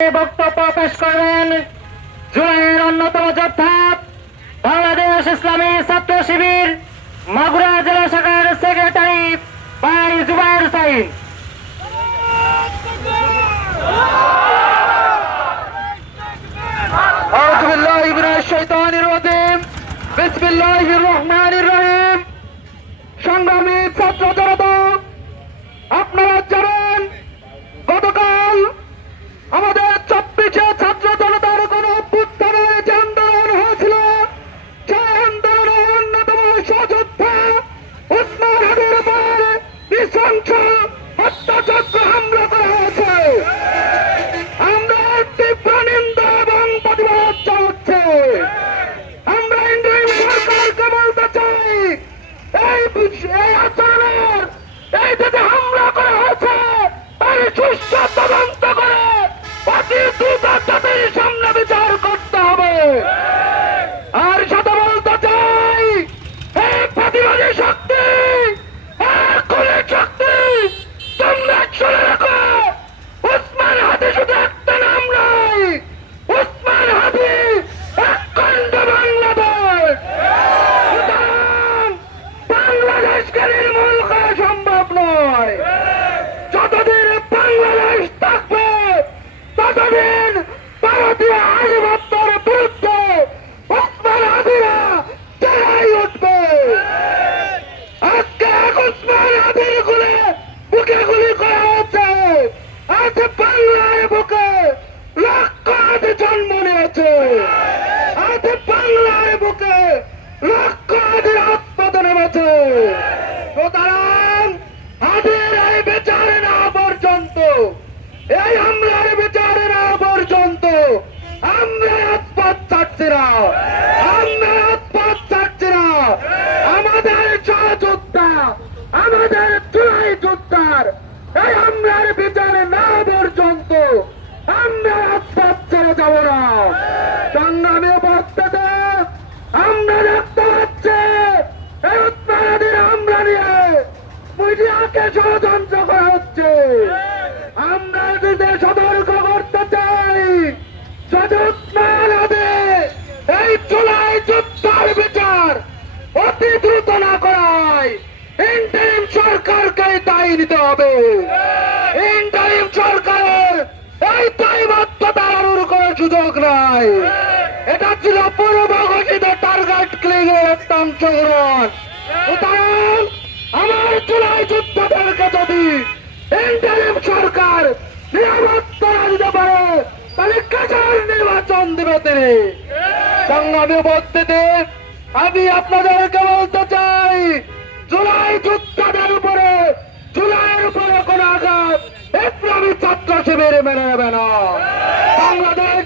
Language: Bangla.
বক্তব্য পেশ করবেন জুলাইয়ের অন্যতম যোদ্ধা বাংলাদেশ ইসলামী ছাত্র শিবির মাগুরা জেলা শাখার সেক্রেটারি ভাই জুবায়ের হোসেন। আউযু বিল্লাহি মিনাশ শাইতানির রাজিম। বিসমিল্লাহির রহমানির রহিম। সংগ্রামী ছাত্র জনতা, আপনারা জানেন গতকাল আমাদের 24শে ছাত্র জনতার কোন অভ্যুত্থানের যে আন্দোলন হয়েছিল, সেই আন্দোলনের অন্যতম সহযোদ্ধা ওসমান হাদির উপর নৃশংস হত্যাযজ্ঞ হামলা করা হয়েছে। আমরা তীব্র নিন্দা এবং প্রতিবাদ জানাচ্ছি। আমরা ইন্টারিম সরকারকে বলতে চাই, এই আচরণের এই যে হামলা করা হয়েছে তার সুষ্ঠু তদন্ত করে অতি দ্রুত জাতির সামনে বিচার করতে হবে। আর সাথে বলতে চাই, এই প্রতিবাদী শক্তি, এক খুনের শক্তি, তোমরা শুনে রাখো, ওসমান হাদি শুধু একটা নাম নয়, ওসমান হাদি অখণ্ড বাংলাদেশ। সুতরাং বাংলাদেশকে নির্মূল করা সম্ভব নয়। যতদিন বাংলাদেশ থাকবে ততদিন ভারতীয় আধিপত্যের বিরুদ্ধে ওসমান হাদিরা জেলায় উঠবে। আজকে ওসমান হাদির বুকে গুলি করা হচ্ছে। আজ বাংলার বুকে লক্ষ হাদি জন্ম নিয়েছে। আজ বাংলার বুকে লক্ষ হাদির আত্মত নেমেছে। সুতরাং হাদির এই বিচার না পর্যন্ত, এই হামলার বিচার না পর্যন্ত আমরা রাজপথ ছাড়ছি না, আমরা রাজপথ ছাড়ছি না। আমাদের সহযোদ্ধা, আমাদের জুলাই যোদ্ধার এই হামলার বিচার না পর্যন্ত আমরা রাজপথ ছেড়ে যাব না। সংগ্রামী উপস্থিতি, আমরা দেখতে পাচ্ছি এই ওসমান হাদির হামলা নিয়ে মিডিয়াকে ষড়যন্ত্র করা হচ্ছে। আমরা যদি সতর্ক করতে চাই, যদি ওসমান হাদি এই জুলাই যুদ্ধের বিচার অতি দ্রুত না করায়, ইন্টারিম সরকারকে দায়ী নিতে হবে। ইন্টারিম সরকারের এই দায়বদ্ধতার আর কোনো সুযোগ নাই। এটা ছিল পূর্ব ঘোষিত টার্গেট ক্লিংয়ের একটা অংশগ্রহণ। সুতরাং আমার জুলাই যোদ্ধাদেরকে যদি ইন্টারিম সরকার নিরাপত্তা দিতে পারে, তাহলে কাজার নির্বাচন দিবে তিনি। সংগ্রামী উপস্থিতি, আমি আপনাদেরকে বলতে চাই, জুলাই যোদ্ধাদের উপরে, জুলাইয়ের উপরে কোন আঘাত ইসলামী ছাত্র শিবির মেনে নেবে না। বাংলাদেশ